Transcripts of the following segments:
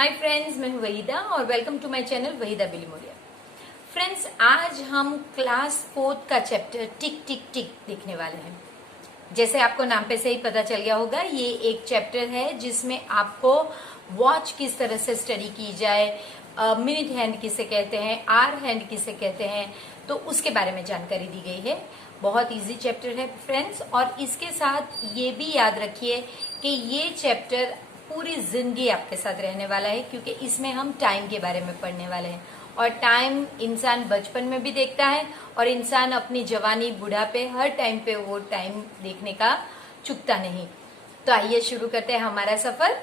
Hi friends, मैं हूं वहीदा और welcome to my channel Waheeda Billimoria. Friends, आज हम क्लास 4 का चैप्टर टिक टिक टिक देखने वाले हैं। जैसे आपको नाम पे से ही पता चल गया होगा, ये एक चैप्टर है जिसमें आपको वॉच किस तरह से स्टडी की जाए, मिनट हैंड किसे कहते हैं, आवर हैंड किसे कहते हैं, तो उसके बारे में जानकारी दी गई है। बहुत इजी चैप्टर है फ्रेंड्स, और इसके साथ ये भी याद रखिए कि ये चैप्टर पूरी जिंदगी आपके साथ रहने वाला है, क्योंकि इसमें हम टाइम के बारे में पढ़ने वाले हैं। और टाइम इंसान बचपन में भी देखता है और इंसान अपनी जवानी बुढ़ापे हर टाइम पे वो टाइम देखने का चूकता नहीं। तो आइए शुरू करते हैं हमारा सफर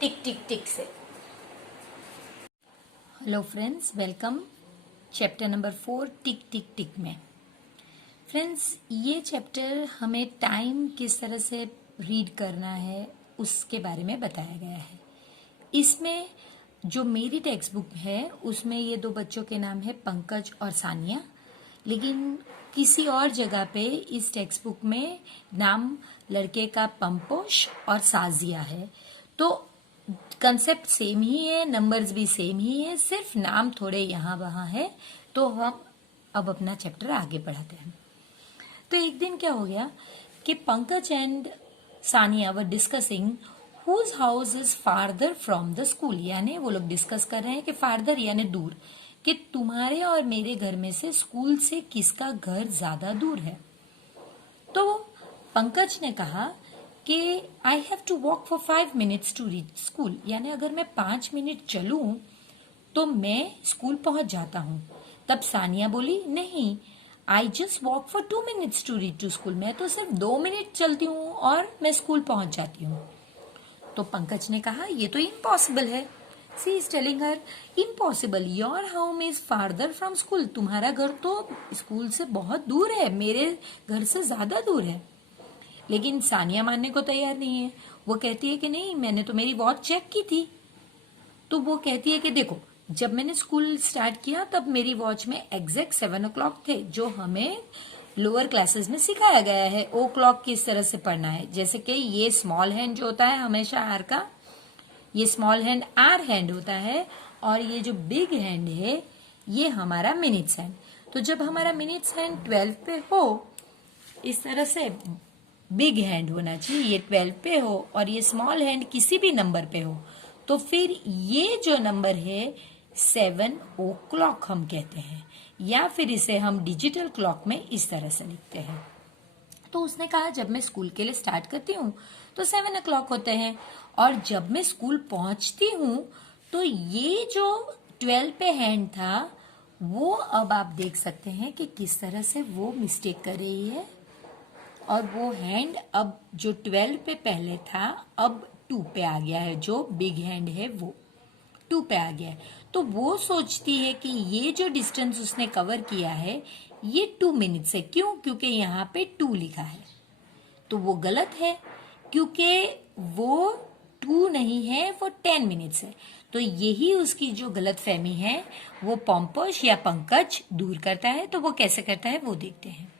टिक टिक टिक से। Hello friends, welcome chapter number 4 टिक टिक टिक में। फ्रेंड्स, ये चैप्टर हमें टाइम किस तरह से रीड करना है उसके बारे में बताया गया है। इसमें जो मेरी टेक्स्ट बुक है उसमें ये दो बच्चों के नाम है पंकज और सानिया, लेकिन किसी और जगह पे इस टेक्स्ट बुक में नाम लड़के का पंपोश और साजिया है। तो कंसेप्ट सेम ही है, नंबर्स भी सेम ही है, सिर्फ नाम थोड़े यहाँ वहाँ है। तो हम अब अपना चैप्टर आगे बढ़ाते हैं। तो एक दिन क्या हो गया कि Pankaj and Sania were discussing whose house is farther from the school. यानी वो लोग डिस्कस कर रहे हैं कि फार्दर यानी दूर, कि तुम्हारे और मेरे घर में से स्कूल से किसका घर ज्यादा दूर है। तो पंकज ने कहा कि I have to walk for 5 minutes to reach school. यानी अगर मैं 5 मिनट चलूं तो मैं स्कूल पहुंच जाता हूं। तब सानिया बोली, नहीं, I just walk for 2 minutes to reach to school. मैं तो सिर्फ 2 मिनट चलती हूँ और मैं स्कूल पहुंच जाती हूँ। तो पंकज ने कहा, ये तो इम्पॉसिबल है। She is telling her, impossible, your home is farther from school. तुम्हारा घर तो स्कूल से बहुत दूर है, मेरे घर से ज्यादा दूर है। लेकिन सानिया मानने को तैयार नहीं है। वो कहती है कि नहीं, मैंने तो मेरी वॉच चेक की थी। तो वो कहती है कि देखो, जब मैंने स्कूल स्टार्ट किया तब मेरी वॉच में एग्जैक्ट 7 o'clock थे, जो हमें लोअर क्लासेस में सिखाया गया है ओ क्लॉक किस तरह से पढ़ना है। जैसे कि ये स्मॉल हैंड जो होता है हमेशा आर का, ये स्मॉल हैंड आर हैंड होता है, और ये जो बिग हैंड है ये हमारा मिनट्स हैंड। तो जब हमारा मिनट्स हैंड 12 पे हो, इस तरह से बिग हैंड होना चाहिए, ये 12 पे हो, और ये स्मॉल हैंड किसी भी नंबर पे हो, तो फिर ये जो नंबर है 7 o'clock हम कहते हैं, या फिर इसे हम डिजिटल क्लॉक में इस तरह से लिखते हैं। तो उसने कहा, जब मैं स्कूल के लिए स्टार्ट करती हूँ तो 7 o'clock होते हैं, और जब मैं स्कूल पहुंचती हूँ तो ये जो 12 पे हैंड था वो अब आप देख सकते हैं कि किस तरह से वो मिस्टेक कर रही है, और वो हैंड अब जो 12 पे पहले था अब 2 पे आ गया है। जो बिग हैंड है वो 2 पे आ गया है। तो वो सोचती है कि ये जो डिस्टेंस उसने कवर किया है ये 2 मिनट्स है। क्यों? क्योंकि यहाँ पे 2 लिखा है। तो वो गलत है, क्योंकि वो 2 नहीं है, वो 10 मिनट्स है। तो यही उसकी जो गलत फहमी है वो पंकज या पंकज दूर करता है। तो वो कैसे करता है वो देखते हैं।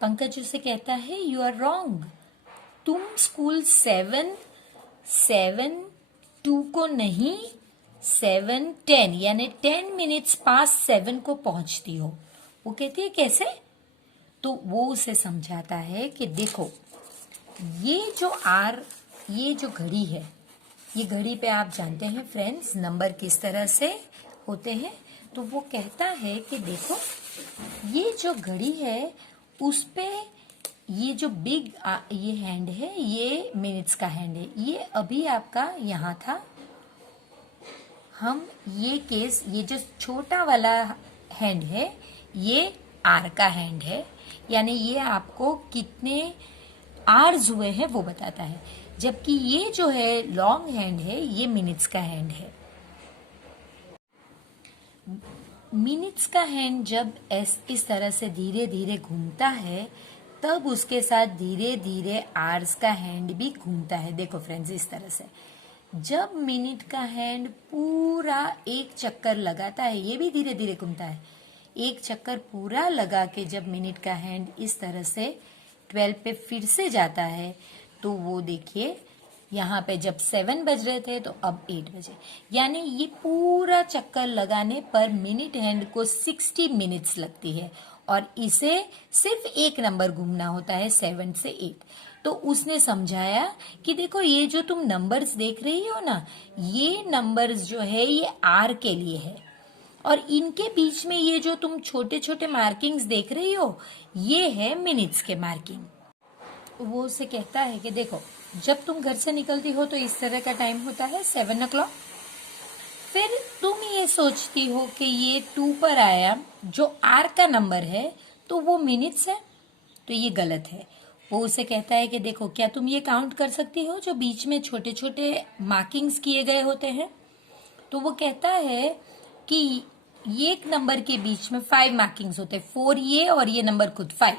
पंकज उसे कहता है, यू आर रॉन्ग, तुम स्कूल 7 को नहीं 7:10 यानी 10 मिनट्स पास 7 को पहुंचती हो। वो कहती है कैसे? तो वो उसे समझाता है कि देखो, ये जो घड़ी है, ये घड़ी पे आप जानते हैं फ्रेंड्स नंबर किस तरह से होते हैं। तो वो कहता है कि देखो, ये जो घड़ी है उस पे ये जो बिग ये हैंड है ये मिनट्स का हैंड है, ये अभी आपका यहाँ था। हम ये केस, ये जो छोटा वाला हैंड है ये आर का हैंड है, यानी ये आपको कितने आर्स हुए हैं वो बताता है। जबकि ये जो है लॉन्ग हैंड है ये मिनट्स का हैंड है। मिनट्स का हैंड जब इस तरह से धीरे धीरे घूमता है तब उसके साथ धीरे धीरे आर्स का हैंड भी घूमता है। देखो फ्रेंड्स, इस तरह से जब मिनट का हैंड पूरा एक चक्कर लगाता है ये भी धीरे धीरे घूमता है। एक चक्कर पूरा लगा के जब मिनट का हैंड इस तरह से 12 पे फिर से जाता है तो वो देखिए यहाँ पे जब 7 बज रहे थे तो अब 8 बजे, यानी ये पूरा चक्कर लगाने पर मिनट हैंड को 60 मिनट्स लगती है और इसे सिर्फ एक नंबर घूमना होता है 7 से 8। तो उसने समझाया कि देखो ये जो तुम नंबर्स देख रही हो ना, ये नंबर्स जो है ये आर के लिए है और इनके बीच में ये जो तुम छोटे छोटे मार्किंग्स देख रही हो ये है मिनट्स के मार्किंग। वो उसे कहता है कि देखो जब तुम घर से निकलती हो तो इस तरह का टाइम होता है 7 o'clock, फिर तुम ये सोचती हो कि ये 2 पर आया जो आर का नंबर है तो वो मिनट्स है, तो ये गलत है। वो उसे कहता है कि देखो क्या तुम ये काउंट कर सकती हो जो बीच में छोटे छोटे मार्किंग्स किए गए होते हैं। तो वो कहता है कि ये एक नंबर के बीच में 5 मार्किंग्स होते हैं, 4 ये और ये नंबर खुद 5,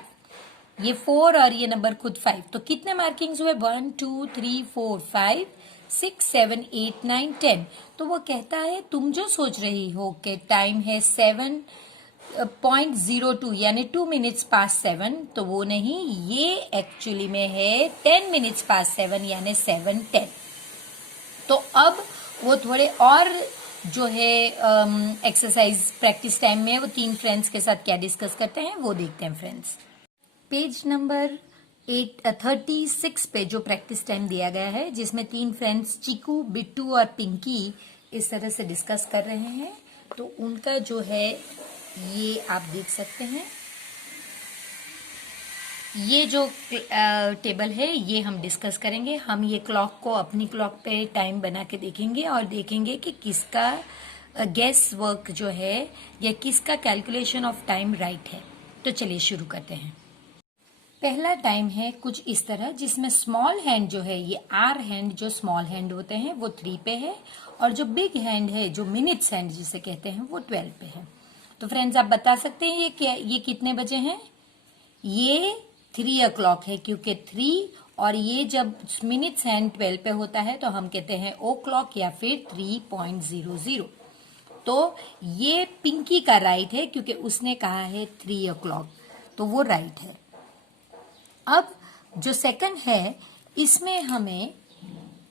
ये 4 और ये नंबर खुद 5, तो कितने मार्किंग्स हुए 1 2 3 4 5 6 7 8 9 10। तो वो कहता है तुम जो सोच रही हो कि टाइम है 7.02 यानी 2 मिनट्स पास 7, तो वो नहीं, ये एक्चुअली में है 10 मिनट्स पास 7 यानी 7:10। तो अब वो थोड़े और जो है एक्सरसाइज प्रैक्टिस टाइम में वो 3 फ्रेंड्स के साथ क्या डिस्कस करते हैं वो देखते हैं फ्रेंड्स। पेज नंबर 36 पे जो प्रैक्टिस टाइम दिया गया है जिसमें 3 फ्रेंड्स चीकू, बिट्टू और पिंकी इस तरह से डिस्कस कर रहे हैं, तो उनका जो है ये आप देख सकते हैं। ये जो टेबल है ये हम डिस्कस करेंगे। हम ये क्लॉक को अपनी क्लॉक पे टाइम बना के देखेंगे और देखेंगे कि किसका गेस वर्क जो है या किसका कैलकुलेशन ऑफ टाइम राइट है। तो चलिए शुरू करते हैं। पहला टाइम है कुछ इस तरह जिसमें स्मॉल हैंड जो है ये आर हैंड जो स्मॉल हैंड होते हैं वो 3 पे है और जो बिग हैंड है जो मिनट्स हैंड जिसे कहते हैं वो 12 पे है। तो फ्रेंड्स आप बता सकते हैं ये कितने बजे हैं? ये 3 o'clock है क्योंकि 3 और ये जब मिनट्स हैंड 12 पे होता है तो हम कहते हैं ओ क्लॉक या फिर 3.00। तो ये पिंकी का राइट है क्योंकि उसने कहा है 3 o'clock, तो वो राइट है। अब जो सेकंड है इसमें हमें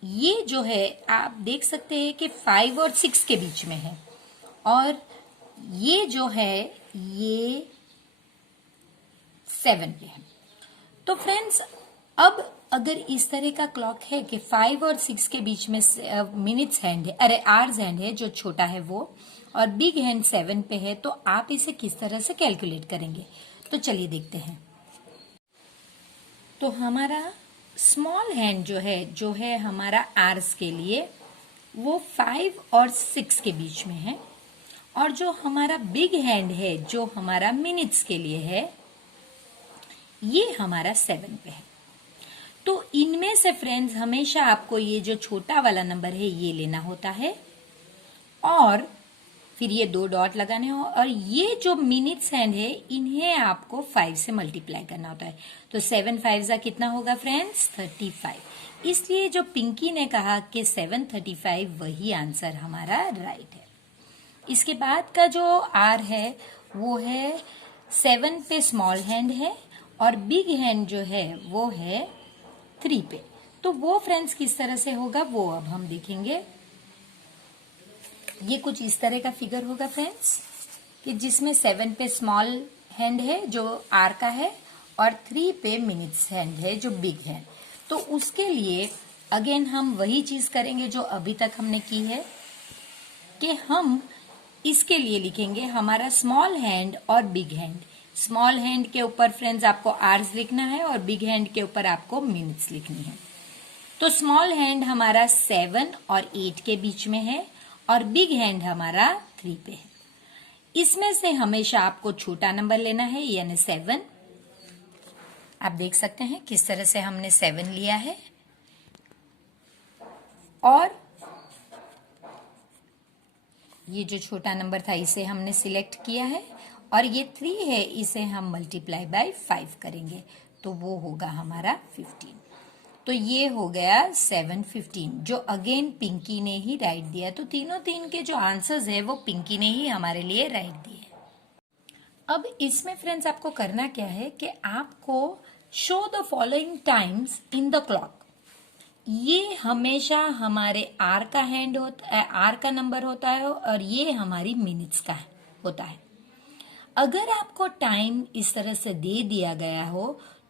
ये जो है आप देख सकते हैं कि 5 और 6 के बीच में है और ये जो है ये 7 पे है। तो फ्रेंड्स अब अगर इस तरह का क्लॉक है कि 5 और 6 के बीच में मिनट्स हैंड है, अरे आवर्स हैंड है जो छोटा है वो, और बिग हैंड 7 पे है, तो आप इसे किस तरह से कैलकुलेट करेंगे? तो चलिए देखते हैं। तो हमारा स्मॉल हैंड जो है हमारा आवर्स के लिए वो 5 और 6 के बीच में है और जो हमारा बिग हैंड है जो हमारा मिनट्स के लिए है ये हमारा 7 पे है। तो इनमें से फ्रेंड्स हमेशा आपको ये जो छोटा वाला नंबर है ये लेना होता है और फिर ये 2 डॉट लगाने हो और ये जो मिनट्स हैंड है इन्हें आपको 5 से मल्टीप्लाई करना होता है। तो 7 5 कितना होगा फ्रेंड्स? 35। इसलिए जो पिंकी ने कहा कि 735 वही आंसर हमारा राइट है। इसके बाद का जो आर है वो है 7 पे स्मॉल हैंड है और बिग हैंड जो है वो है 3 पे। तो वो फ्रेंड्स किस तरह से होगा वो अब हम देखेंगे। ये कुछ इस तरह का फिगर होगा फ्रेंड्स कि जिसमें 7 पे स्मॉल हैंड है जो आर का है और 3 पे मिनट्स हैंड है जो बिग है। तो उसके लिए अगेन हम वही चीज करेंगे जो अभी तक हमने की है कि हम इसके लिए लिखेंगे हमारा स्मॉल हैंड और बिग हैंड। स्मॉल हैंड के ऊपर फ्रेंड्स आपको आर्स लिखना है और बिग हैंड के ऊपर आपको मिनट्स लिखनी है। तो स्मॉल हैंड हमारा 7 और 8 के बीच में है और बिग हैंड हमारा 3 पे है। इसमें से हमेशा आपको छोटा नंबर लेना है यानी 7। आप देख सकते हैं किस तरह से हमने 7 लिया है और ये जो छोटा नंबर था इसे हमने सिलेक्ट किया है और ये 3 है इसे हम मल्टीप्लाई बाय 5 करेंगे तो वो होगा हमारा 15। तो ये हो गया 715 जो अगेन पिंकी ने ही राइट दिया। तो तीनों के जो आंसर्स है वो पिंकी ने ही हमारे लिए राइट दिए। अब इसमें फ्रेंड्स आपको करना क्या है कि आपको show the following times in the clock. ये हमेशा हमारे आर का हैंड होता है, आर का नंबर होता है और ये हमारी मिनट्स का होता है। अगर आपको टाइम इस तरह से दे दिया गया हो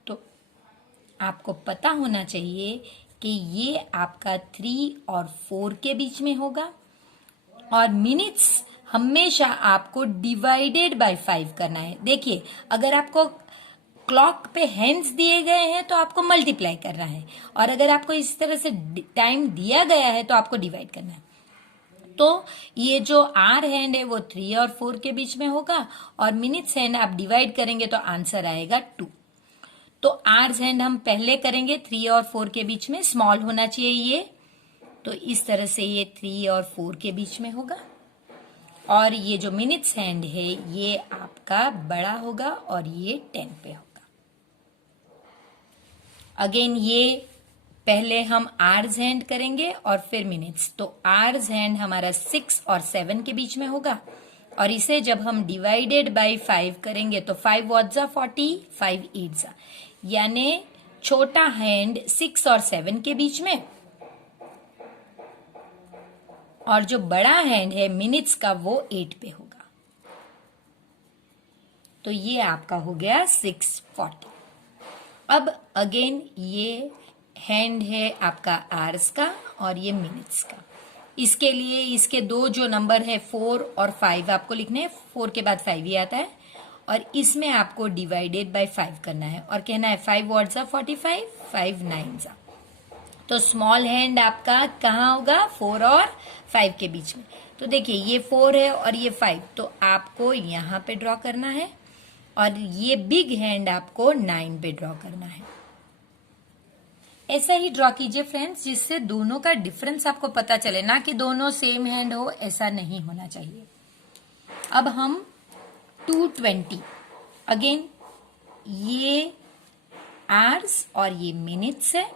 तो आपको पता होना चाहिए कि ये आपका 3 और 4 के बीच में होगा और मिनट्स हमेशा आपको डिवाइडेड बाय 5 करना है। देखिए, अगर आपको क्लॉक पे हैंड्स दिए गए हैं तो आपको मल्टीप्लाई करना है और अगर आपको इस तरह से टाइम दिया गया है तो आपको डिवाइड करना है। तो ये जो आर हैंड है वो 3 और 4 के बीच में होगा और मिनट्स हैंड आप डिवाइड करेंगे तो आंसर आएगा 2। तो आर्स हैंड हम पहले करेंगे 3 और 4 के बीच में, स्मॉल होना चाहिए ये, तो इस तरह से ये 3 और 4 के बीच में होगा और ये जो मिनट्स हैंड है ये आपका बड़ा होगा और ये 10 पे होगा। अगेन ये पहले हम आर्स हैंड करेंगे और फिर मिनट्स, तो आर्स हैंड हमारा 6 और 7 के बीच में होगा और इसे जब हम डिवाइडेड बाय 5 करेंगे तो 5 वॉट जा 40, 5 8 जा, यानी छोटा हैंड 6 और 7 के बीच में और जो बड़ा हैंड है मिनट्स का वो 8 पे होगा। तो ये आपका हो गया 640। अब अगेन ये हैंड है आपका आर्स का और ये मिनट्स का। इसके लिए इसके दो जो नंबर है 4 और 5 आपको लिखने हैं, 4 के बाद 5 ही आता है और इसमें आपको डिवाइडेड बाय 5 करना है और कहना है 5 वॉट जा 45, 5 9 जा। तो स्मॉल हैंड आपका कहाँ होगा, 4 और 5 के बीच में। तो देखिए ये 4 है और ये 5, तो आपको यहाँ पे ड्रॉ करना है और ये बिग हैंड आपको 9 पे ड्रॉ करना है। ऐसा ही ड्रॉ कीजिए फ्रेंड्स, जिससे दोनों का डिफरेंस आपको पता चले, ना कि दोनों सेम हैंड हो, ऐसा नहीं होना चाहिए। अब हम 220, अगेन ये आवर्स और ये मिनट्स है,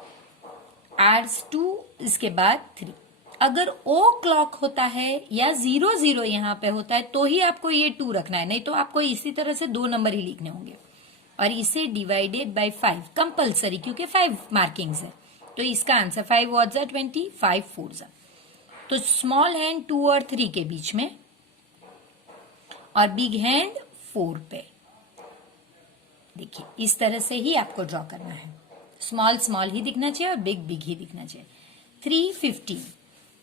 आवर्स 2, इसके बाद 3। अगर ओ क्लॉक होता है या 00 यहाँ पे होता है तो ही आपको ये 2 रखना है, नहीं तो आपको इसी तरह से 2 नंबर ही लिखने होंगे और इसे डिवाइडेड बाय 5 कंपलसरी, क्योंकि 5 मार्किंग्स है। तो इसका आंसर 5 वॉट जा 20, 5 4 जा। तो स्मॉल हैंड 2 और 3 के बीच में और बिग हैंड 4 पे। देखिए इस तरह से ही आपको ड्रॉ करना है, स्मॉल स्मॉल ही दिखना चाहिए और बिग बिग ही दिखना चाहिए। 315,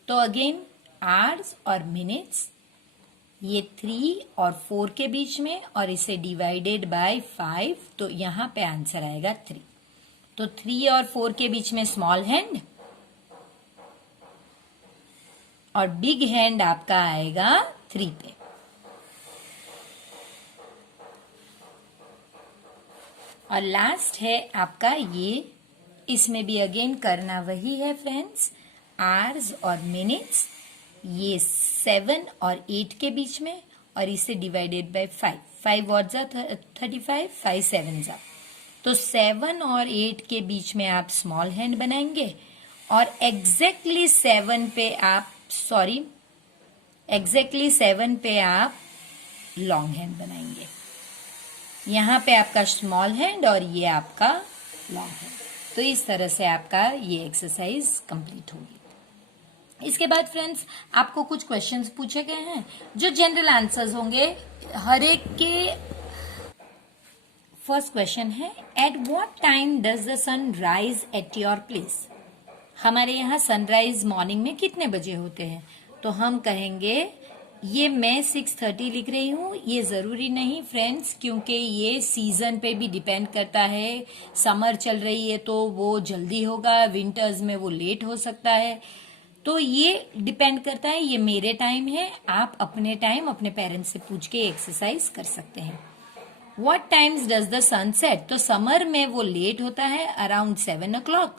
तो अगेन आवर्स और मिनट्स, ये 3 और 4 के बीच में और इसे डिवाइडेड बाय 5, तो यहां पे आंसर आएगा 3। तो 3 और 4 के बीच में स्मॉल हैंड और बिग हैंड आपका आएगा 3 पे। और लास्ट है आपका ये, इसमें भी अगेन करना वही है फ्रेंड्स, आवर्स और मिनट्स, ये 7 और 8 के बीच में और इसे डिवाइडेड बाय 5, 5 वॉट जा 35, 5 7 जा। तो 7 और 8 के बीच में आप स्मॉल हैंड बनाएंगे और एग्जैक्टली 7 पे आप लॉन्ग हैंड बनाएंगे। यहाँ पे आपका स्मॉल हैंड और ये आपका लॉन्ग हैंड। तो इस तरह से आपका ये एक्सरसाइज कंप्लीट होगी। इसके बाद फ्रेंड्स आपको कुछ क्वेश्चंस पूछे गए हैं जो जनरल आंसर्स होंगे हर एक के। फर्स्ट क्वेश्चन है, at what time does the sun rise at your place. हमारे यहाँ सनराइज मॉर्निंग में कितने बजे होते हैं? तो हम कहेंगे, ये मैं 6:30 लिख रही हूँ, ये जरूरी नहीं फ्रेंड्स, क्योंकि ये सीजन पे भी डिपेंड करता है। समर चल रही है तो वो जल्दी होगा, विंटर्स में वो लेट हो सकता है। तो ये डिपेंड करता है, ये मेरे टाइम है, आप अपने टाइम अपने पेरेंट्स से पूछ के एक्सरसाइज कर सकते हैं। What times does the sun set. तो समर में वो लेट होता है अराउंड 7 o'clock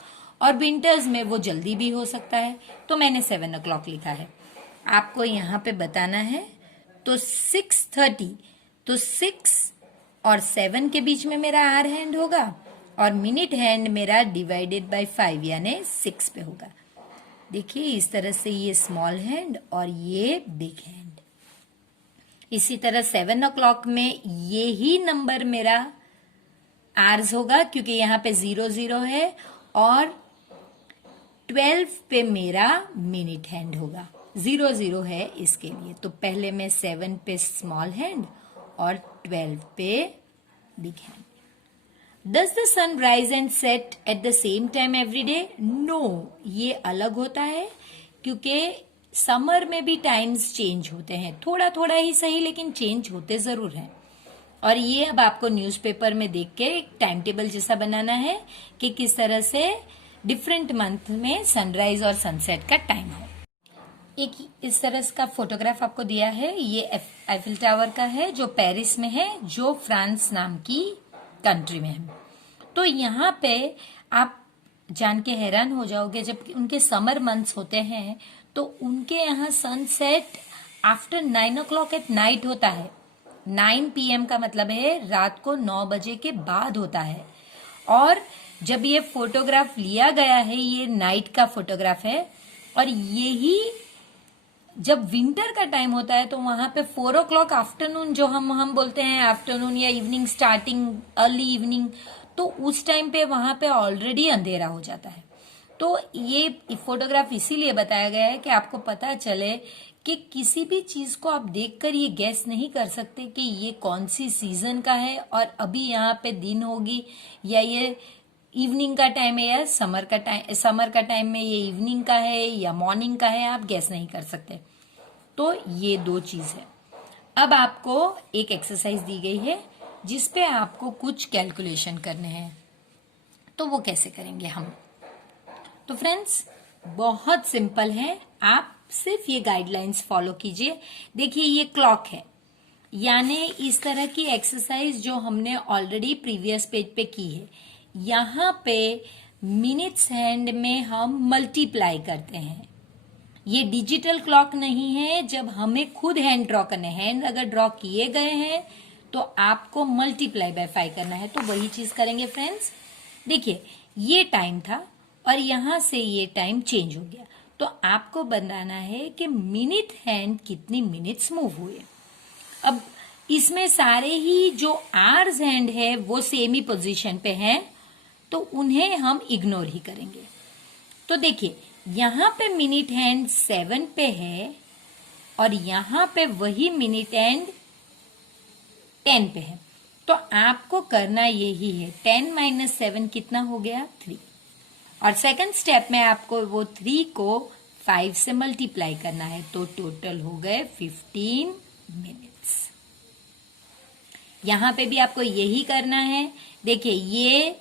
और विंटर्स में वो जल्दी भी हो सकता है। तो मैंने 7 o'clock लिखा है, आपको यहाँ पे बताना है। तो 6:30, तो 6 और 7 के बीच में मेरा आर हैंड होगा और मिनट हैंड मेरा डिवाइडेड बाय 5 यानी 6 पे होगा। देखिए इस तरह से ये स्मॉल हैंड और ये बिग हैंड। इसी तरह 7 o'clock में ये ही नंबर मेरा आर्स होगा, क्योंकि यहाँ पे 00 है और 12 पे मेरा मिनट हैंड होगा, 00 है इसके लिए। तो पहले मैं 7 पे स्मॉल हैंड और 12 पे big hand. Does the sun rise and set at the same time every day? No, ये अलग होता है क्योंकि समर में भी टाइम्स चेंज होते हैं, थोड़ा थोड़ा ही सही लेकिन चेंज होते जरूर हैं। और ये अब आपको न्यूज़पेपर में देख के एक टाइम टेबल जैसा बनाना है कि किस तरह से डिफरेंट मंथ में सनराइज और सनसेट का टाइम हो। एक इस तरह का फोटोग्राफ आपको दिया है, ये आईफिल टावर का है जो पेरिस में है, जो फ्रांस नाम की कंट्री में है। तो यहाँ पे आप जान के हैरान हो जाओगे, जब उनके समर मंथ्स होते हैं तो उनके यहाँ sunset after 9 o'clock at night होता है। 9 PM का मतलब है रात को 9 बजे के बाद होता है। और जब ये फोटोग्राफ लिया गया है, ये नाइट का फोटोग्राफ है, और यही जब विंटर का टाइम होता है तो वहां पे 4 o'clock आफ्टरनून, जो हम बोलते हैं आफ्टरनून या इवनिंग, स्टार्टिंग अर्ली इवनिंग, तो उस टाइम पे वहां पे ऑलरेडी अंधेरा हो जाता है। तो ये फोटोग्राफ इसीलिए बताया गया है कि आपको पता चले कि किसी भी चीज को आप देखकर ये गैस नहीं कर सकते कि ये कौन सी सीजन का है और अभी यहाँ पे दिन होगी या ये इवनिंग का टाइम है या समर का टाइम में ये इवनिंग का है या मॉर्निंग का है, आप गैस नहीं कर सकते। तो ये दो चीज है। अब आपको एक एक्सरसाइज दी गई है जिसपे आपको कुछ कैलकुलेशन करने हैं, तो वो कैसे करेंगे हम। तो फ्रेंड्स बहुत सिंपल है, आप सिर्फ ये गाइडलाइंस फॉलो कीजिए। देखिए ये क्लॉक है, यानी इस तरह की एक्सरसाइज जो हमने ऑलरेडी प्रीवियस पेज पे की है, यहाँ पे मिनट्स हैंड में हम मल्टीप्लाई करते हैं। ये डिजिटल क्लॉक नहीं है, जब हमें खुद हैंड ड्रॉ करने, हैंड अगर ड्रॉ किए गए हैं तो आपको मल्टीप्लाई बाय 5 करना है। तो वही चीज करेंगे फ्रेंड्स। देखिए ये टाइम था और यहां से ये टाइम चेंज हो गया, तो आपको बनाना है कि मिनट हैंड कितनी मिनट्स मूव हुए। अब इसमें सारे ही जो आवर्स हैंड है वो सेम ही पोजीशन पे हैं, तो उन्हें हम इग्नोर ही करेंगे। तो देखिए यहां पे मिनट हैंड 7 पे है और यहां पे वही मिनट हैंड 10 पे है। तो आपको करना यही है, 10 - 7 कितना हो गया, 3। और सेकंड स्टेप में आपको वो 3 को 5 से मल्टीप्लाई करना है, तो टोटल हो गए 15 मिनट्स। यहां पे भी आपको यही करना है। देखिए ये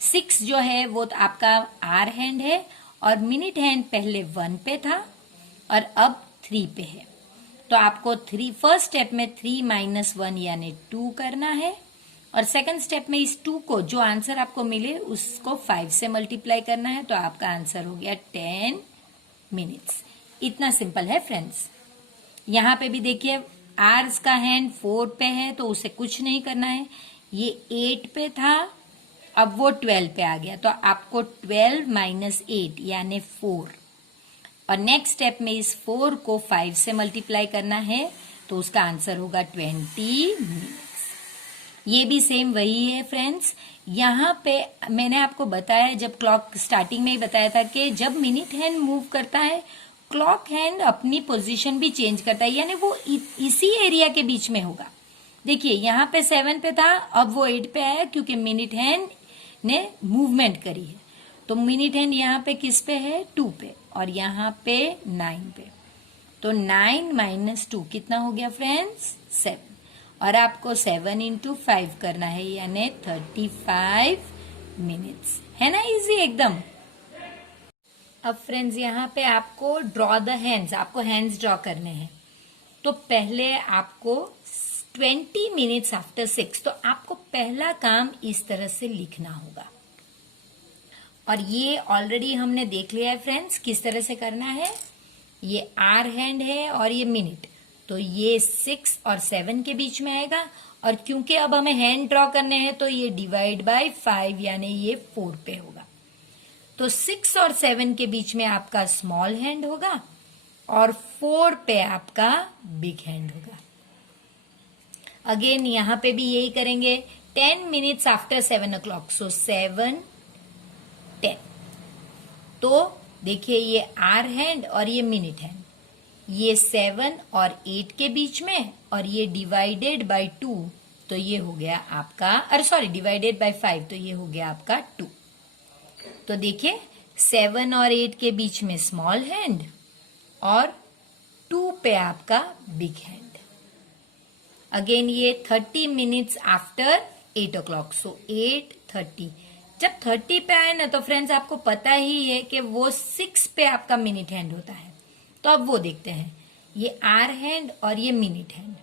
6 जो है वो तो आपका आर हैंड है और मिनट हैंड पहले 1 पे था और अब 3 पे है। तो आपको फर्स्ट स्टेप में 3 - 1 यानी 2 करना है, और सेकंड स्टेप में इस 2 को, जो आंसर आपको मिले उसको 5 से मल्टीप्लाई करना है, तो आपका आंसर हो गया 10 मिनट्स। इतना सिंपल है फ्रेंड्स। यहाँ पे भी देखिए आर्स का हैंड 4 पे है तो उसे कुछ नहीं करना है, ये 8 पे था अब वो 12 पे आ गया, तो आपको 12 - 8 यानी 4, और नेक्स्ट स्टेप में इस 4 को 5 से मल्टीप्लाई करना है, तो उसका आंसर होगा 20 मिनट्स। ये भी सेम वही है फ्रेंड्स। यहाँ पे मैंने आपको बताया, जब क्लॉक स्टार्टिंग में ही बताया था कि जब मिनट हैंड मूव करता है क्लॉक हैंड अपनी पोजीशन भी चेंज करता है, यानी वो इसी एरिया के बीच में होगा। देखिए यहाँ पे 7 पे था, अब वो 8 पे आया क्योंकि मिनट हैंड ने मूवमेंट करी है। तो मिनट हैंड यहाँ पे किस पे है, 2 पे, और यहाँ पे 9 पे। तो 9 - 2 कितना हो गया फ्रेंड्स, 7, और आपको 7 × 5 करना है यानी 35 मिनट्स। है ना इजी एकदम। अब फ्रेंड्स यहाँ पे आपको ड्रॉ द हैंड्स, आपको हैंड्स ड्रॉ करने हैं। तो पहले आपको 20 मिनट्स आफ्टर 6, तो आपको पहला काम इस तरह से लिखना होगा। और ये ऑलरेडी हमने देख लिया है फ्रेंड्स किस तरह से करना है। ये आर हैंड है और ये मिनट, तो ये 6 और 7 के बीच में आएगा, और क्योंकि अब हमें हैंड ड्रॉ करने हैं तो ये डिवाइड बाय 5 यानी ये 4 पे होगा। तो 6 और 7 के बीच में आपका स्मॉल हैंड होगा और 4 पे आपका बिग हैंड होगा। अगेन यहां पे भी यही करेंगे, 10 मिनट्स आफ्टर 7 o'clock, सो 7 10। तो देखिए ये आवर हैंड और ये मिनट हैंड, ये 7 और 8 के बीच में, और ये डिवाइडेड बाय 2 तो ये हो गया आपका, अरे सॉरी डिवाइडेड बाय 5 तो ये हो गया आपका 2। तो देखिए 7 और 8 के बीच में स्मॉल हैंड और 2 पे आपका बिग हैंड। अगेन ये 30 मिनट्स आफ्टर 8 o'clock, सो 8:30। जब 30 पे आए ना तो फ्रेंड्स आपको पता ही है कि वो 6 पे आपका मिनट हैंड होता है। तो अब वो देखते हैं, ये आर हैंड और ये मिनट हैंड।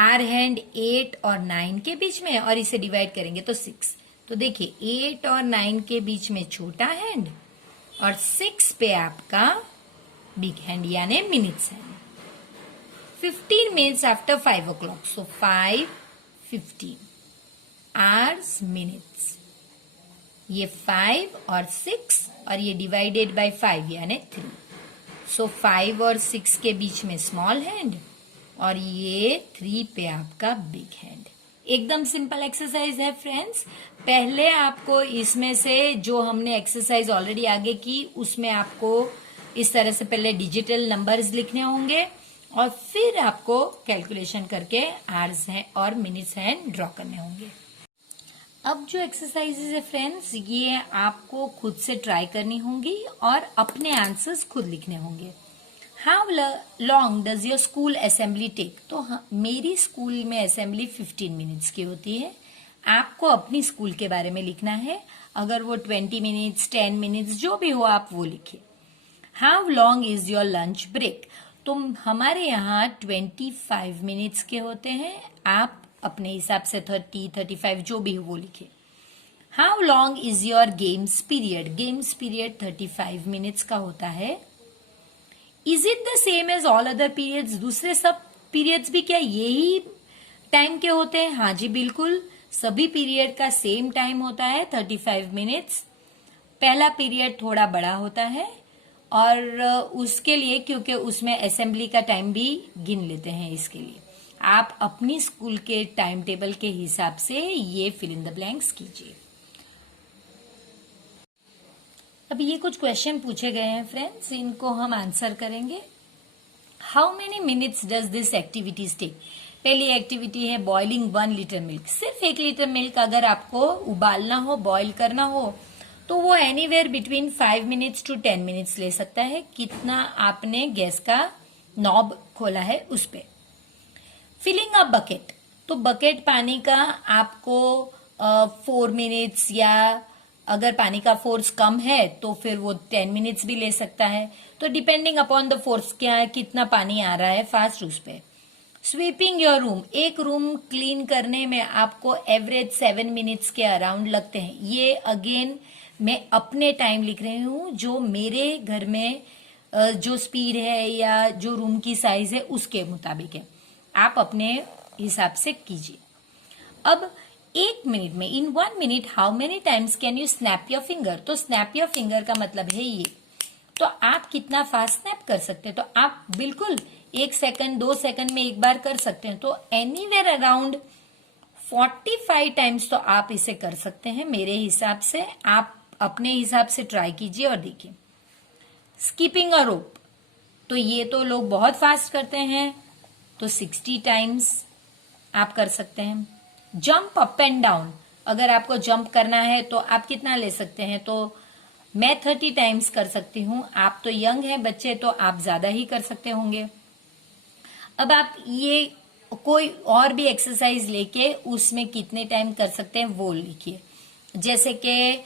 आर हैंड 8 और 9 के बीच में, और इसे डिवाइड करेंगे तो 6। तो देखिए 8 और 9 के बीच में छोटा हैंड और 6 पे आपका बिग हैंड यानी minutes hand. 15 minutes after 5 o'clock, so 5:15 hours minutes। ये 5 और 6 और ये डिवाइडेड बाय 5 यानी 3। सो 5 और 6 के बीच में स्मॉल हैंड और ये 3 पे आपका बिग हैंड। एकदम सिंपल एक्सरसाइज है फ्रेंड्स। पहले आपको इसमें से जो हमने एक्सरसाइज ऑलरेडी आगे की उसमें आपको इस तरह से पहले डिजिटल नंबर्स लिखने होंगे और फिर आपको कैलकुलेशन करके आवर्स हैं और मिनट्स हैं ड्रॉ करने होंगे। अब जो एक्सरसाइजेज है फ्रेंड्स ये आपको खुद से ट्राई करनी होंगी और अपने आंसर्स खुद लिखने होंगे। How long does your school assembly take? तो मेरी स्कूल में असेंबली 15 मिनट्स की होती है। आपको अपनी स्कूल के बारे में लिखना है। अगर वो 20 मिनट्स 10 मिनट्स जो भी हो आप वो लिखिए। How long is your lunch break? तो हमारे यहाँ 25 मिनट्स के होते हैं। आप अपने हिसाब से 30, 35 जो भी हो वो लिखिए। How long is your games period? Games period 35 minutes का होता है। Is it the same as all other periods? दूसरे सब पीरियड्स भी क्या यही टाइम के होते हैं? हाँ जी बिल्कुल, सभी पीरियड का सेम टाइम होता है 35 मिनट्स। पहला पीरियड थोड़ा बड़ा होता है और उसके लिए क्योंकि उसमें असेंबली का टाइम भी गिन लेते हैं, इसके लिए आप अपनी स्कूल के टाइम टेबल के हिसाब से ये फिल इन द ब्लैंक्स कीजिए। अब ये कुछ क्वेश्चन पूछे गए हैं फ्रेंड्स, इनको हम आंसर करेंगे। How many minutes does this activities take? पहली एक्टिविटी है बॉइलिंग 1 लीटर मिल्क। सिर्फ 1 लीटर मिल्क अगर आपको उबालना हो, बॉईल करना हो तो वो anywhere between 5 minutes to 10 minutes ले सकता है। कितना आपने गैस का नॉब खोला है उस पे। फिलिंग अ बकेट, तो बकेट पानी का आपको 4 मिनट्स या अगर पानी का फोर्स कम है तो फिर वो 10 मिनट्स भी ले सकता है। तो डिपेंडिंग अपॉन द फोर्स क्या है, कितना पानी आ रहा है फास्ट उस पे। स्वीपिंग योर रूम, एक रूम क्लीन करने में आपको एवरेज 7 मिनट्स के अराउंड लगते हैं। ये अगेन मैं अपने टाइम लिख रही हूँ, जो मेरे घर में जो स्पीड है या जो रूम की साइज है उसके मुताबिक है। आप अपने हिसाब से कीजिए। अब 1 मिनट में, इन 1 minute how many times can you snap your finger? तो स्नैप योर फिंगर का मतलब है ये, तो आप कितना फास्ट स्नैप कर सकते हैं? तो आप बिल्कुल 1 सेकंड 2 सेकंड में एक बार कर सकते हैं। तो एनीवेयर अराउंड 45 टाइम्स तो आप इसे कर सकते हैं मेरे हिसाब से। आप अपने हिसाब से ट्राई कीजिए और देखिए। स्कीपिंग अ रोप, तो ये तो लोग बहुत फास्ट करते हैं, तो 60 टाइम्स आप कर सकते हैं। जंप अप एंड डाउन, अगर आपको जंप करना है तो आप कितना ले सकते हैं? तो मैं 30 टाइम्स कर सकती हूँ। आप तो यंग हैं बच्चे, तो आप ज्यादा ही कर सकते होंगे। अब आप ये कोई और भी एक्सरसाइज लेके उसमें कितने टाइम कर सकते हैं वो लिखिए। जैसे कि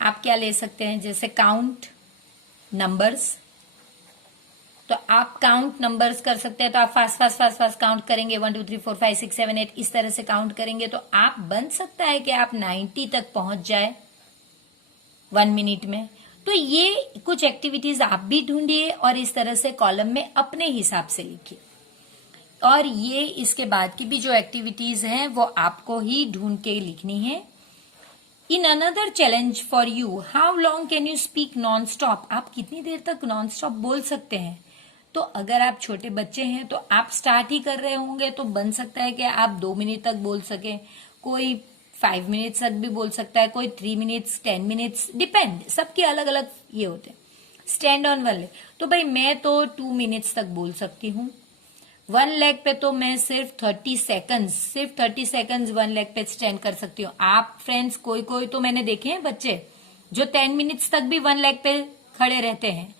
आप क्या ले सकते हैं, जैसे काउंट नंबर्स, तो आप काउंट नंबर्स कर सकते हैं। तो आप fast fast fast fast count करेंगे, 1 2 3 4 5 6 7 8 इस तरह से काउंट करेंगे तो आप बन सकता है कि आप 90 तक पहुंच जाए 1 मिनट में। तो ये कुछ एक्टिविटीज आप भी ढूंढिए और इस तरह से कॉलम में अपने हिसाब से लिखिए। और ये इसके बाद की भी जो एक्टिविटीज हैं वो आपको ही ढूंढ के लिखनी है। In another challenge for you, how long can you speak non stop? आप कितनी देर तक नॉन स्टॉप बोल सकते हैं? तो अगर आप छोटे बच्चे हैं तो आप स्टार्ट ही कर रहे होंगे तो बन सकता है कि आप 2 मिनट तक बोल सके, कोई 5 मिनट्स तक भी बोल सकता है कोई, 3 मिनट्स, 10 मिनट्स, डिपेंड, सबके अलग अलग ये होते हैं। स्टैंड ऑन वन लेग, तो भाई मैं तो 2 मिनट्स तक बोल सकती हूँ। वन लेग पे तो मैं सिर्फ 30 सेकंड्स वन लेग पे स्टैंड कर सकती हूँ। आप फ्रेंड्स कोई कोई तो मैंने देखे हैं बच्चे जो 10 मिनट्स तक भी वन लेग पे खड़े रहते हैं।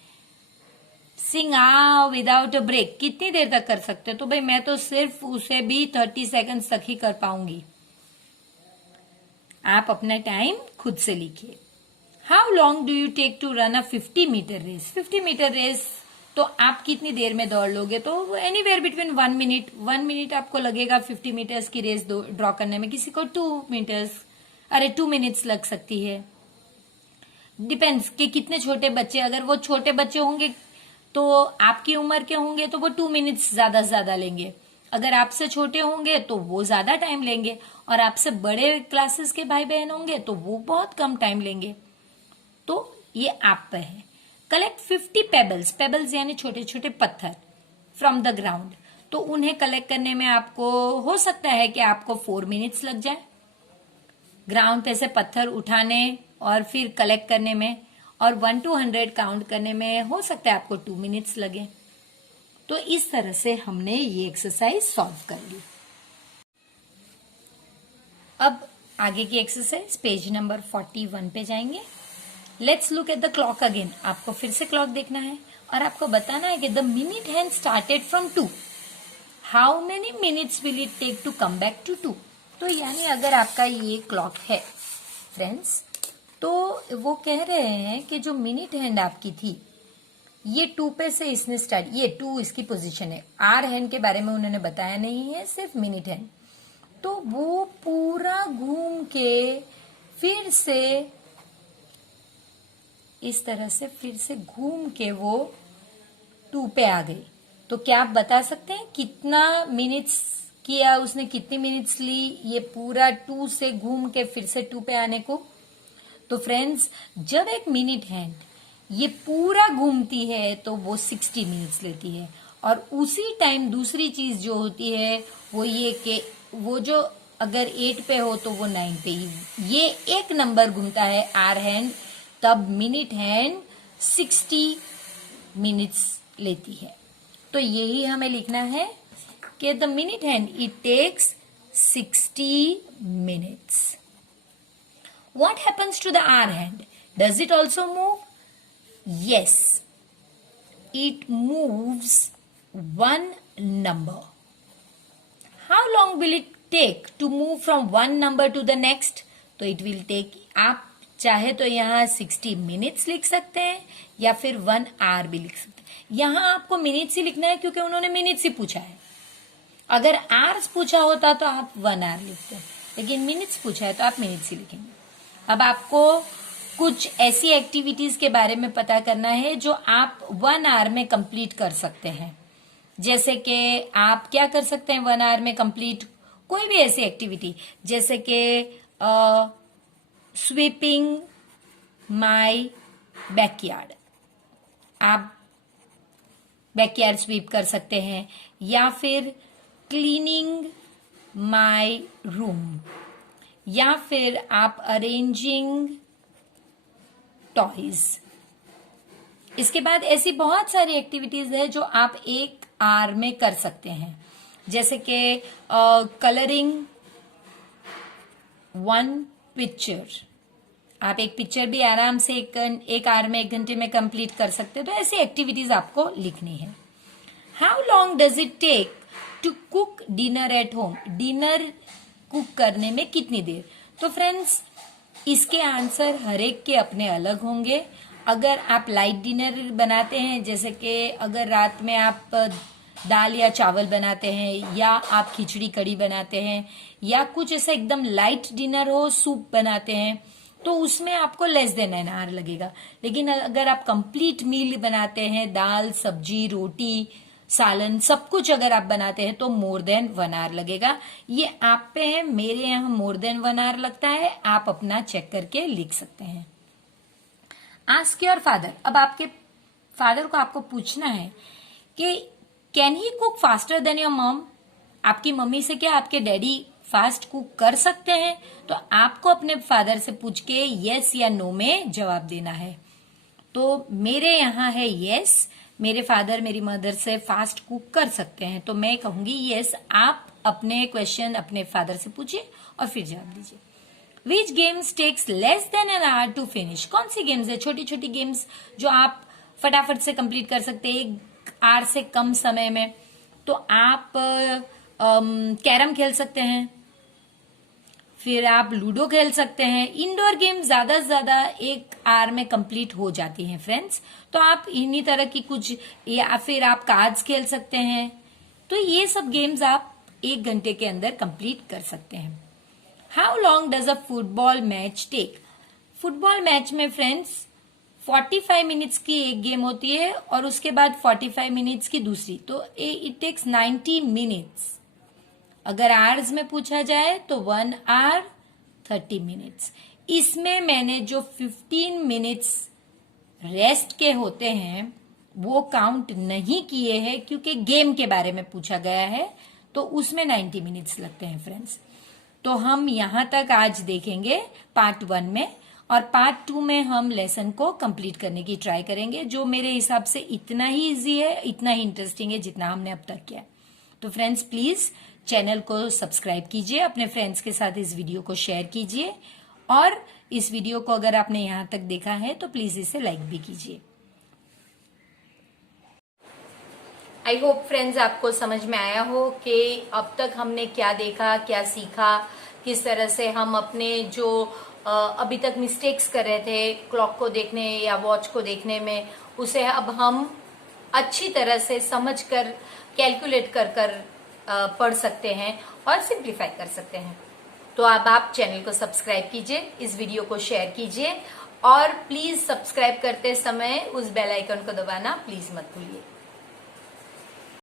सिंग आ विदाउट अ ब्रेक कितनी देर तक कर सकते हैं? तो भाई मैं तो सिर्फ उसे भी 30 सेकंड्स तक ही कर पाऊंगी। आप अपना टाइम खुद से लिखिए। How long do you take to run a 50 metre race? 50 metre race तो आप कितनी देर में दौड़ लोगे? तो एनीवेयर बिटवीन 1 मिनट, 1 मिनट आपको लगेगा 50 मीटर्स की रेस ड्रॉ करने में। किसी को 2 मिनट्स, अरे 2 मिनट्स लग सकती है। डिपेंड्स कि कितने छोटे बच्चे, अगर वो छोटे बच्चे होंगे तो आपकी उम्र के होंगे तो वो 2 मिनट्स ज्यादा से ज्यादा लेंगे। अगर आपसे छोटे होंगे तो वो ज्यादा टाइम लेंगे, और आपसे बड़े क्लासेस के भाई बहन होंगे तो वो बहुत कम टाइम लेंगे। तो ये आप पे है। कलेक्ट 50 पेबल्स, पेबल्स यानी छोटे छोटे पत्थर, फ्रॉम द ग्राउंड। तो उन्हें कलेक्ट करने में आपको हो सकता है कि आपको 4 मिनट्स लग जाए, ग्राउंड पे से पत्थर उठाने और फिर कलेक्ट करने में, और 1 to 100 काउंट करने में हो सकता है आपको 2 मिनट्स लगे। तो इस तरह से हमने ये एक्सरसाइज सॉल्व कर ली। अब आगे की एक्सरसाइज पेज नंबर 41 पे जाएंगे। Let's look at the clock again. आपको फिर से क्लॉक देखना है और आपको बताना है कि the minute hand started from 2, how many minutes will it take to come back to 2। तो यानी अगर आपका ये क्लॉक है फ्रेंड्स, तो वो कह रहे हैं कि जो मिनट हैंड आपकी थी ये 2 पे से इसने स्टार्ट, ये 2 इसकी पोजीशन है। आर हैंड के बारे में उन्होंने बताया नहीं है, सिर्फ मिनट हैंड। तो वो पूरा घूम के फिर से इस तरह से फिर से घूम के वो 2 पे आ गई। तो क्या आप बता सकते हैं कितना मिनट्स किया उसने, कितनी मिनट्स ली ये पूरा 2 से घूम के फिर से 2 पे आने को? तो फ्रेंड्स जब एक मिनट हैंड ये पूरा घूमती है तो वो 60 मिनट्स लेती है, और उसी टाइम दूसरी चीज जो होती है वो ये कि वो जो अगर 8 पे हो तो वो 9 पे ही, ये एक नंबर घूमता है आर हैंड, तब मिनट हैंड 60 मिनट्स लेती है। तो यही हमें लिखना है कि the minute hand it takes 60 minutes. What happens to the R hand? Does it also move? Yes, it moves one number. How long will it take to move from one number to the next? तो it will take, आप चाहे तो यहाँ 60 minutes लिख सकते हैं या फिर 1 आवर भी लिख सकते हैं। यहाँ आपको मिनट्स ही लिखना है क्योंकि उन्होंने मिनट्स ही पूछा है। अगर आवर्स पूछा होता तो आप 1 आवर लिखते हैं, लेकिन मिनट्स पूछा है तो आप मिनट्स ही लिखेंगे। अब आपको कुछ ऐसी एक्टिविटीज के बारे में पता करना है जो आप 1 आवर में कंप्लीट कर सकते हैं। जैसे कि आप क्या कर सकते हैं 1 आवर में कंप्लीट, कोई भी ऐसी एक्टिविटी, जैसे कि स्वीपिंग माय बैकयार्ड, आप बैकयार्ड स्वीप कर सकते हैं, या फिर क्लीनिंग माय रूम, या फिर आप अरेंजिंग टॉयज। इसके बाद ऐसी बहुत सारी एक्टिविटीज है जो आप 1 आवर में कर सकते हैं, जैसे कि कलरिंग 1 पिक्चर, आप एक पिक्चर भी आराम से 1 आवर में 1 घंटे में कंप्लीट कर सकते हैं। तो ऐसी एक्टिविटीज आपको लिखनी है। How long does it take to cook dinner at home? Dinner cook करने में कितनी देर? तो फ्रेंड्स इसके आंसर हर एक के अपने अलग होंगे। अगर आप लाइट डिनर बनाते हैं, जैसे कि अगर रात में आप दाल या चावल बनाते हैं, या आप खिचड़ी कड़ी बनाते हैं, या कुछ ऐसा एकदम लाइट डिनर हो, सूप बनाते हैं, तो उसमें आपको लेस देन एन आवर लगेगा। लेकिन अगर आप कंप्लीट मील बनाते हैं, दाल सब्जी रोटी सालन सब कुछ अगर आप बनाते हैं, तो मोर देन 1 आवर लगेगा। ये आप पे है, मेरे यहाँ मोर देन 1 आवर लगता है, आप अपना चेक करके लिख सकते हैं। आस्क योर फादर, अब आपके फादर को आपको पूछना है कि can he cook faster than your mom? आपकी मम्मी से क्या आपके डैडी फास्ट कुक कर सकते हैं? तो आपको अपने फादर से पूछ के यस या नो में जवाब देना है। तो मेरे यहाँ है यस, मेरे फादर मेरी मदर से फास्ट कुक कर सकते हैं, तो मैं कहूंगी यस। आप अपने क्वेश्चन अपने फादर से पूछिए और फिर जवाब दीजिए। Which games takes less than an hour to finish? कौन सी गेम्स है, छोटी छोटी गेम्स जो आप फटाफट से कंप्लीट कर सकते हैं 1 आवर से कम समय में? तो आप कैरम खेल सकते हैं, फिर आप लूडो खेल सकते हैं। इंडोर गेम ज्यादा से ज्यादा 1 आवर में कंप्लीट हो जाती हैं फ्रेंड्स। तो आप इन्हीं तरह की कुछ, या फिर आप कार्ड्स खेल सकते हैं। तो ये सब गेम्स आप 1 घंटे के अंदर कंप्लीट कर सकते हैं। How long does a football match take? Football match में फ्रेंड्स 45 मिनट्स की एक गेम होती है और उसके बाद 45 मिनट्स की दूसरी, तो इट टेक्स 90 मिनट्स। अगर आवर्स में पूछा जाए तो 1 आवर 30 मिनट्स। इसमें मैंने जो 15 मिनट्स रेस्ट के होते हैं वो काउंट नहीं किए हैं, क्योंकि गेम के बारे में पूछा गया है, तो उसमें 90 मिनट्स लगते हैं फ्रेंड्स। तो हम यहां तक आज देखेंगे पार्ट 1 में, और पार्ट 2 में हम लेसन को कंप्लीट करने की ट्राई करेंगे, जो मेरे हिसाब से इतना ही इजी है, इतना ही इंटरेस्टिंग है जितना हमने अब तक किया। तो फ्रेंड्स प्लीज चैनल को सब्सक्राइब कीजिए, अपने फ्रेंड्स के साथ इस वीडियो को शेयर कीजिए, और इस वीडियो को अगर आपने यहां तक देखा है तो प्लीज इसे लाइक भी कीजिए। आई होप फ्रेंड्स आपको समझ में आया हो कि अब तक हमने क्या देखा, क्या सीखा, किस तरह से हम अपने जो अभी तक मिस्टेक्स कर रहे थे क्लॉक को देखने या वॉच को देखने में, उसे अब हम अच्छी तरह से समझ कर, कैलकुलेट कर कर पढ़ सकते हैं और सिंप्लीफाई कर सकते हैं। तो अब आप चैनल को सब्सक्राइब कीजिए, इस वीडियो को शेयर कीजिए, और प्लीज सब्सक्राइब करते समय उस बेल आइकन को दबाना प्लीज मत भूलिए।